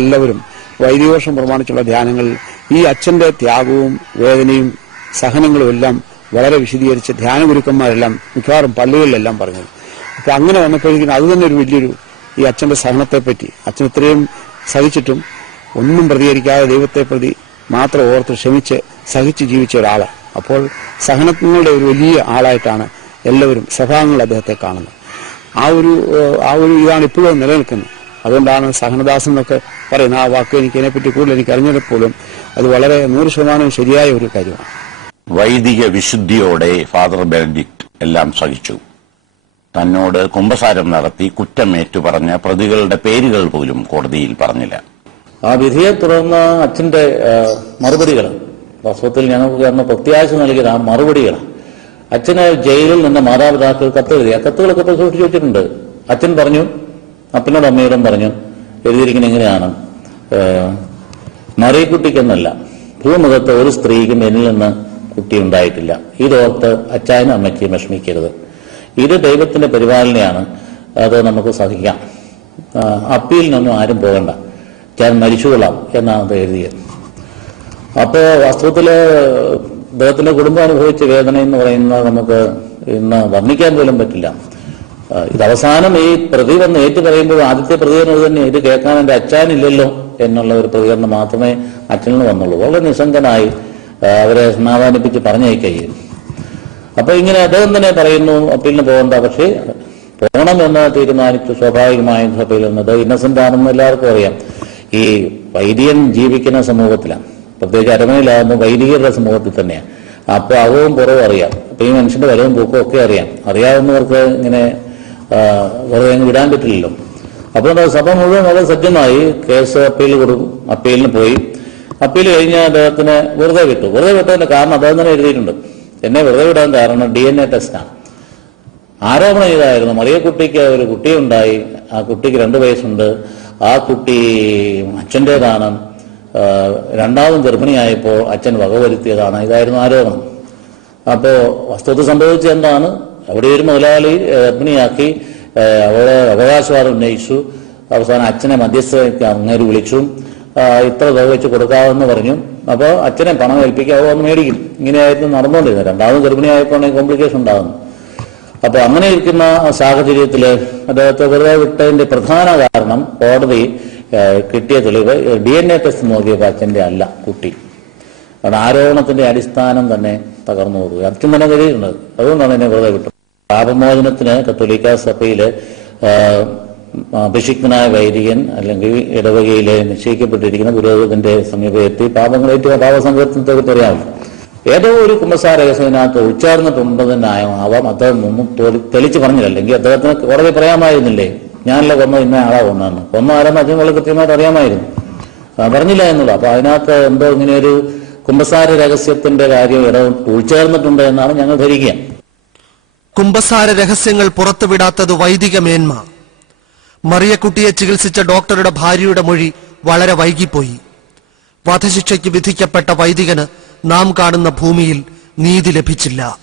എല്ലാവരും വൈദികോഷം പ്രമാണിച്ചുള്ള ധ്യാനങ്ങളിൽ ഈ അച്ഛന്റെ ത്യാഗവും വേദനയും സഹനങ്ങളും എല്ലാം വളരെ വിശദീകരിച്ച് ധ്യാന ഗുരുക്കന്മാരെല്ലാം മിക്കവാറും പള്ളികളിലെല്ലാം പറഞ്ഞത്. അപ്പൊ അങ്ങനെ വന്നപ്പോഴേക്കും അത് തന്നെ ഒരു വലിയൊരു ഈ അച്ഛന്റെ സഹനത്തെപ്പറ്റി അച്ഛൻ ഇത്രയും സഹിച്ചിട്ടും ഒന്നും പ്രതികരിക്കാതെ ദൈവത്തെ പ്രതി മാത്രം ഓർത്ത് ക്ഷമിച്ച് സഹിച്ച് ജീവിച്ച ഒരാളാണ്. അപ്പോൾ സഹനങ്ങളുടെ ഒരു വലിയ ആളായിട്ടാണ് എല്ലാവരും സഭാംഗങ്ങൾ അദ്ദേഹത്തെ കാണുന്നത്. ആ ഒരു ആ ഒരു ഇതാണ് ഇപ്പോഴും നിലനിൽക്കുന്നത്. അതുകൊണ്ടാണ് സഹനദാസൻ എന്നൊക്കെ പറയുന്ന ആ വാക്ക് എനിക്ക് അതിനെപ്പറ്റി കൂടുതൽ എനിക്ക് അറിഞ്ഞപ്പോഴും അത് വളരെ നൂറ് ശതമാനം ശരിയായ ഒരു കാര്യമാണ്. വൈദിക വിശുദ്ധിയോടെ ഫാദർ ബെനഡിക്ട് എല്ലാം സഹിച്ചു. തന്നോട് കുംഭസാരം നടത്തി കുറ്റമേറ്റു പറഞ്ഞ പ്രതികളുടെ പേരുകൾ പോലും കോടതിയിൽ പറഞ്ഞില്ല. ആ വിധിയെ തുടർന്ന് അച്ഛന്റെ മറുപടികൾ വാസ്തവത്തിൽ ഞങ്ങൾക്ക് അന്ന് പ്രത്യാശ നൽകിയത് ആ മറുപടികൾ അച്ഛന് ജയിലിൽ നിന്ന് മാതാപിതാക്കൾ കത്തെഴുതി. ആ കത്തുകളൊക്കെ സൂക്ഷിച്ചു വെച്ചിട്ടുണ്ട്. അച്ഛൻ പറഞ്ഞു അപ്പനോട് അമ്മയോടും പറഞ്ഞു എഴുതിയിരിക്കുന്ന എങ്ങനെയാണ് മറിയക്കുട്ടിക്കെന്നല്ല ഭൂമുഖത്ത് ഒരു സ്ത്രീക്കും എന്നിൽ നിന്ന് കുട്ടി ഉണ്ടായിട്ടില്ല. ഇതോർത്ത് അച്ചായനും അമ്മയ്ക്കും വിഷമിക്കരുത്. ഇത് ദൈവത്തിന്റെ പരിപാലനയാണ്. അത് നമുക്ക് സഹിക്കാം അപ്പീലിനൊന്നും ആരും പോകണ്ട. ഞാൻ മരിച്ചുകൊള്ളാം എന്നാണ് അത് എഴുതിയത്. അപ്പോൾ വാസ്തവത്തിൽ അദ്ദേഹത്തിന്റെ കുടുംബം അനുഭവിച്ച വേദന എന്ന് പറയുന്നത് നമുക്ക് ഇന്ന് വർണിക്കാൻ പോലും പറ്റില്ല. ഇത് അവസാനം ഈ പ്രതി വന്ന് ഏറ്റു പറയുമ്പോൾ ആദ്യത്തെ പ്രതികരണം തന്നെ ഇത് കേൾക്കാൻ എന്റെ അച്ഛനില്ലല്ലോ എന്നുള്ള ഒരു പ്രതികരണം മാത്രമേ അച്ഛനിൽ നിന്ന് വന്നുള്ളൂ. വളരെ നിസ്സംഗനായി അവരെ സമാധാനിപ്പിച്ച് പറഞ്ഞയക്കുകയും. അപ്പൊ ഇങ്ങനെ അദ്ദേഹം തന്നെ പറയുന്നു അപ്പീലിന് പോകണ്ട പക്ഷേ പോകണമെന്ന് തീരുമാനിച്ചു. സ്വാഭാവികമായും സഭയിൽ നിന്നത് ഇന്നസെന്റ് ആണെന്ന് എല്ലാവർക്കും അറിയാം. ഈ വൈദികൻ ജീവിക്കുന്ന സമൂഹത്തിലാണ്. പ്രത്യേകിച്ച് അരമനയിലാകുന്നു വൈദികരുടെ സമൂഹത്തിൽ തന്നെയാണ്. അപ്പൊ അകവും പുറവും അറിയാം. അപ്പൊ ഈ മനുഷ്യന്റെ വരവും പൂക്കും ഒക്കെ അറിയാം. അറിയാവുന്നവർക്ക് ഇങ്ങനെ വെറുതെ അങ്ങ് വിടാൻ പറ്റില്ലല്ലോ. അപ്പോൾ സഭ മുഴുവൻ വളരെ സജ്ജമായി കേസ് അപ്പീൽ കൊടുക്കും അപ്പീലിന് പോയി. അപ്പീൽ കഴിഞ്ഞ അദ്ദേഹത്തിന് വെറുതെ വിട്ടു. വെറുതെ വിട്ടതിന്റെ കാരണം അദ്ദേഹം തന്നെ എഴുതിയിട്ടുണ്ട്. എന്നെ വെറുതെ വിടാൻ കാരണം ഡി എൻ എ ടെസ്റ്റാണ് ആരോപണം ചെയ്തായിരുന്നു മറിയക്കുട്ടിക്ക് ഒരു കുട്ടിയുണ്ടായി. ആ കുട്ടിക്ക് രണ്ട് വയസ്സുണ്ട്. ആ കുട്ടി അച്ഛന്റെതാണ്. രണ്ടാമതും ഗർഭിണിയായപ്പോൾ അച്ഛൻ വകവരുത്തിയതാണ്. ഇതായിരുന്നു ആരോപണം. അപ്പോൾ വസ്തുത സംഭവിച്ചത് എന്താണ്? അവിടെ ഒരു മുതലാളി ഗർഭിണിയാക്കി അവളെ അവകാശവാദം ഉന്നയിച്ചു. അവസാനം അച്ഛനെ മധ്യസ്ഥയ്ക്ക് അങ്ങേര് വിളിച്ചു. ഇത്ര തുക വെച്ച് കൊടുക്കാമെന്ന് പറഞ്ഞു. അപ്പോൾ അച്ഛനെ പണം ഏൽപ്പിക്കുക അവ ഒന്ന് മേടിക്കും. ഇങ്ങനെയായിരുന്നു നടന്നുകൊണ്ടിരുന്നത്. രണ്ടാമത് ഗർഭിണിയായപ്പോഴാണ് കോംപ്ലിക്കേഷൻ ഉണ്ടാകുന്നത് അപ്പോൾ അങ്ങനെ ഇരിക്കുന്ന സാഹചര്യത്തിൽ അദ്ദേഹത്തെ വെറുതെ വിട്ടതിന്റെ പ്രധാന കാരണം കോടതി കിട്ടിയ തെളിവ് ഡി എൻ എ ടെസ്റ്റ് നോക്കിയപ്പോൾ അച്ഛന്റെ അല്ല കുട്ടി. കാരണം ആരോപണത്തിന്റെ അടിസ്ഥാനം തന്നെ തകർന്നു പോകുക അച്ഛൻ തന്നെ കഴിയുന്നത് അതുകൊണ്ടാണ് എന്നെ വെറുതെ വിട്ടത്. പാപമോചനത്തിന് കത്തോലിക്ക സഭയിൽ അഭിഷിക്തനായ വൈദികൻ അല്ലെങ്കിൽ ഇടവകയിലെ നിശ്ചയിക്കപ്പെട്ടിരിക്കുന്ന പുരോഹിതന്റെ സമീപം എത്തി പാപങ്ങളേറ്റ് കുറിച്ച് അറിയാമല്ലോ ഏതോ ഒരു കുമ്പസാര രഹസ്യത്തിനകത്ത് ഉച്ചാർന്നിട്ടുണ്ടെന്നായോ ആവാം അദ്ദേഹം തോലി- തെളിച്ച് പറഞ്ഞില്ല. അല്ലെങ്കിൽ അദ്ദേഹത്തിന് കോടതി പറയാമായിരുന്നില്ലേ? ഞാനല്ല കൊന്ന ഇന്ന ആളാ കൊന്നാന്ന് കൊന്ന ആരെന്ന് അതിന് വളരെ കൃത്യമായിട്ട് അറിയാമായിരുന്നു. പറഞ്ഞില്ല എന്നുള്ളത് അപ്പൊ അതിനകത്ത് എന്തോ ഇങ്ങനെ ഒരു കുമ്പസാര രഹസ്യത്തിന്റെ കാര്യം ഇട ഉൾച്ചേർന്നിട്ടുണ്ട് എന്നാണ് ഞങ്ങൾ ധരിക്കുക. കുംഭസാര രഹസ്യങ്ങൾ പുറത്തുവിടാത്തത് വൈദിക മേന്മ. മറിയക്കുട്ടിയെ ചികിത്സിച്ച ഡോക്ടറുടെ ഭാര്യയുടെ മൊഴി വളരെ വൈകിപ്പോയി. വധശിക്ഷയ്ക്ക് വിധിക്കപ്പെട്ട വൈദികന് നാം കാണുന്ന ഭൂമിയിൽ നീതി ലഭിച്ചില്ല.